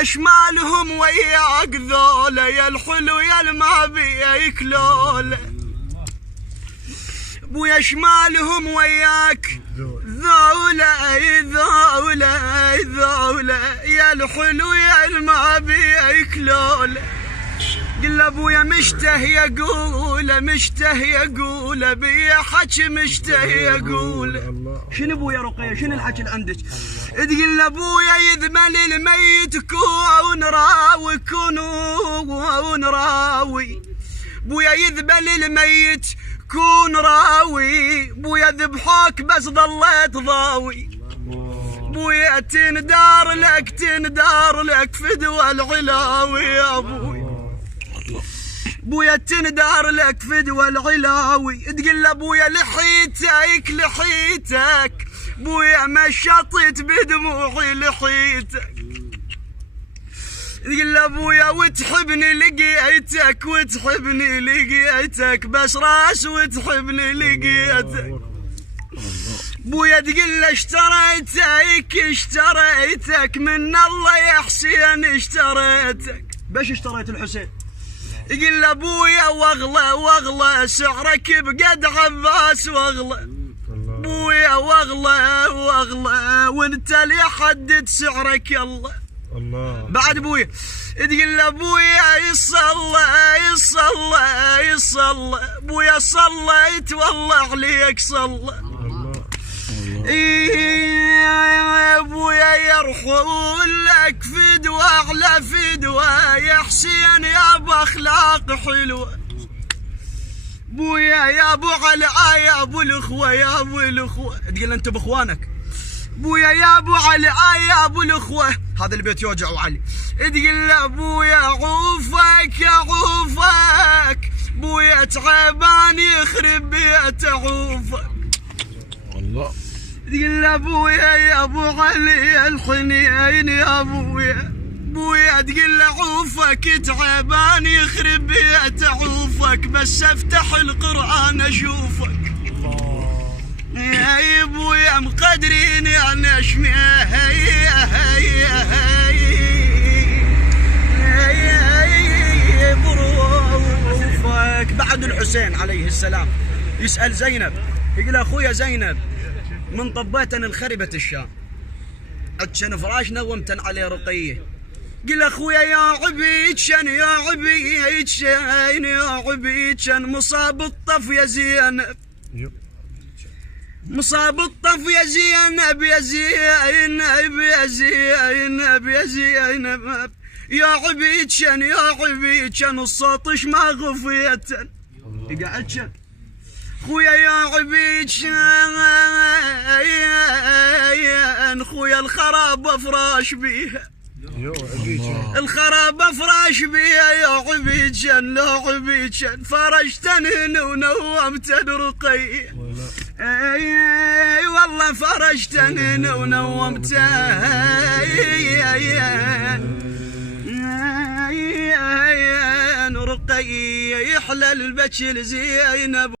اشمالهم وياك ذولا يا الحلو يا المابي يكلوله بويا شمالهم وياك ذولا يا الحلو يا المابي يكلوله قل ابويا مشته يقوله بيا حكي مشته يقوله. شنو ابويا رقيه شنو الحكي اللي عندك؟ تقول ابويا يذمل الميت كون راوي بويا يذبل الميت كون راوي بويا ذبحوك بس ضليت ضاوي بويا تندار لك فدوى العلاوي يا ابويا بويا تندار لك فدوى العلاوي. تقول ابويا لحيتك بويا ما شطيت بدموعي لحيتك. تقول ابويا وتحبني لقيتك بس راس وتحبني لقيتك بويا. تقول اشتريتك من الله يا حسين اشتريتك. باش اشتريت الحسين؟ يقول ابويا واغلى سعرك بقد عباس واغلى بويا واغلى وانت اللي حدد سعرك يلا الله. بعد بويا تقول ابويا يصلى بويا صليت والله عليك صلى يا ابويا يرحون لك فدوى على فدوى يا حسين يا ابو اخلاق حلوه بويا يا ابو علي يا ابو الاخوه. تقول انت باخوانك بويا يا ابو علي يا ابو الاخوه. هذا البيت يوجع وعلي. تقول ابويا عوفك بويا تعبان يخرب بيت عوفك الله. تقول ابويا يا ابو علي الحنين يا بويا تقول عوفك تعبان يخرب بيت عوفك بس افتح القرآن اشوفك يا ابويا مقدرين يا نشمي بروفك. بعد الحسين عليه السلام يسأل زينب يقول اخويا زينب من طبيتن الخربة الشام عدشن فراش نومتن عليه رقيه. قل اخويا يا عبيدشن مصاب الطف يا زينب مصاب الطف يا زينب يا عبيدشن الصوتش ما غفيتن يقعدشن خويا يا عبيدشن خويا الخراب افراش بيها الخراب افراش بيها يا عبيدشن فرشتن ونومتن رقيه اي والله فرشتن ونومتن رقيه يحلى البتش لزينب.